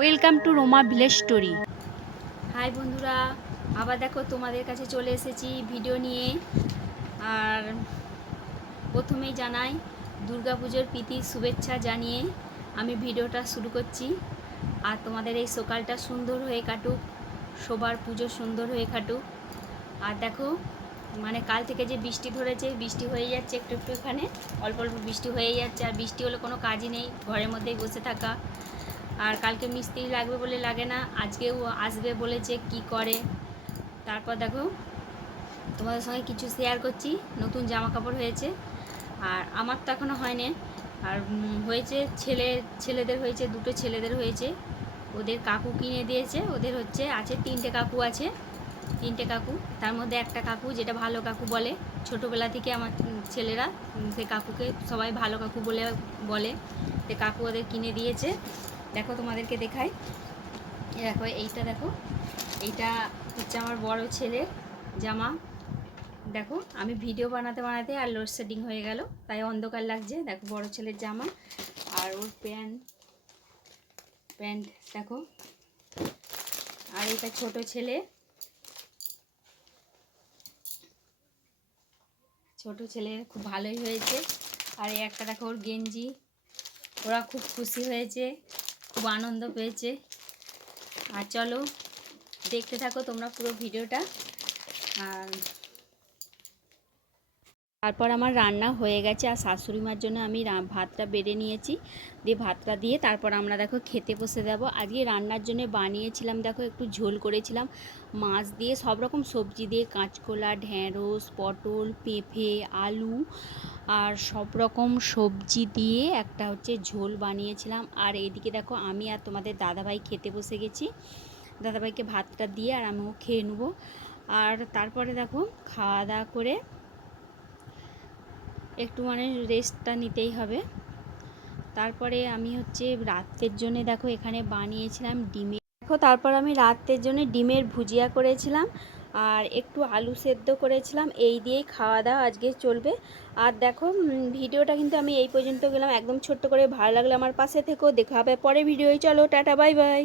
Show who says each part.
Speaker 1: Welcome to Roma village story. Hi বন্ধুরা, আবার দেখো তোমাদের কাছে চলে এসেছি ভিডিও নিয়ে। আর প্রথমেই জানাই, দুর্গাপুজোর প্রীতি শুভেচ্ছা জানিয়ে আমি ভিডিওটা শুরু করছি। আর তোমাদের এই সকালটা সুন্দর হয়ে কাটুক সবার পুজো সুন্দর হয়ে কাটুক। আর দেখো মানে কাল থেকে যে বৃষ্টি ধরেছে, বৃষ্টি হয়ে যাচ্ছে একটু একটু এখানে, অল্প অল্প বৃষ্টি হয়ে যাচ্ছে। আর বৃষ্টি হলে কোনো কাজই নেই, ঘরের মধ্যেই বসে থাকা। আর কালকে মিস্ত্রি লাগবে বলে লাগে না, আজকেও আসবে বলেছে কি করে। তারপর দেখো, তোমাদের সঙ্গে কিছু শেয়ার করছি, নতুন জামা কাপড় হয়েছে, আর আমার তো এখনও হয়নি। আর হয়েছে ছেলে, ছেলেদের হয়েছে, দুটো ছেলেদের হয়েছে। ওদের কাকু কিনে দিয়েছে, ওদের হচ্ছে, আছে তিনটে কাকু আছে, তিনটে কাকু। তার মধ্যে একটা কাকু, যেটা ভালো কাকু বলে, ছোটোবেলা থেকে আমার ছেলেরা সে কাকুকে সবাই ভালো কাকু বলে বলে। সে কাকু ওদের কিনে দিয়েছে। দেখো তোমাদেরকে দেখাই। দেখো, এইটা দেখো। এইটা হচ্ছে আমার বড় ছেলের জামা। দেখো, আমি ভিডিও বানাতে বানাতে আর লোডশেডিং হয়ে গেল, তাই অন্ধকার লাগছে। দেখো, বড় ছেলের জামা আর ওর প্যান্ট প্যান্ট, দেখো। আর এটা ছোট ছেলে। ছোট ছেলে খুব ভালোই হয়েছে। আর একটা দেখো ওর গেঞ্জি। ওরা খুব খুশি হয়েছে। খুব আনন্দ পেয়েছে। আর চলো, দেখতে থাকো তোমরা পুরো ভিডিওটা। আর তারপর আমার রান্না হয়ে গেছে, আর শাশুড়ি মার জন্য আমি ভাতটা বেড়ে নিয়েছি। দিয়ে ভাতটা দিয়ে তারপর আমরা দেখো খেতে বসে যাব। আজকে রান্নার জন্য বানিয়েছিলাম, দেখো একটু ঝোল করেছিলাম। মাছ দিয়ে সব রকম সবজি দিয়ে কাঁচকলা ঢ্যাঁড়স পটল, পেঁপে, আলু আর সব রকম সবজি দিয়ে একটা হচ্ছে ঝোল বানিয়েছিলাম। আর এদিকে দেখো আমি আর তোমাদের দাদাভাই খেতে বসে গেছি। দাদাভাইকে ভাতটা দিয়ে আর আমিও খেয়ে নেব। আর তারপরে দেখো খাওয়া দাওয়া করে একটু মানে রেস্টটা নিতেই হবে। তারপরে আমি হচ্ছে রাতের জন্য দেখো এখানে বানিয়েছিলাম ডিমের। দেখো তারপর আমি রাতের জন্য ডিমের ভুজিয়া করেছিলাম। আর একটু আলু সেদ্ধ করেছিলাম, এই দিয়েই খাওয়া দাওয়া আজকে চলবে। আর দেখো ভিডিওটা কিন্তু আমি এই পর্যন্ত গেলাম। একদম ছোট্ট করে ভালো লাগল আমার পাশে থেকেও দেখা হবে। পরে ভিডিওই চলো, টাটা, বাই বাই।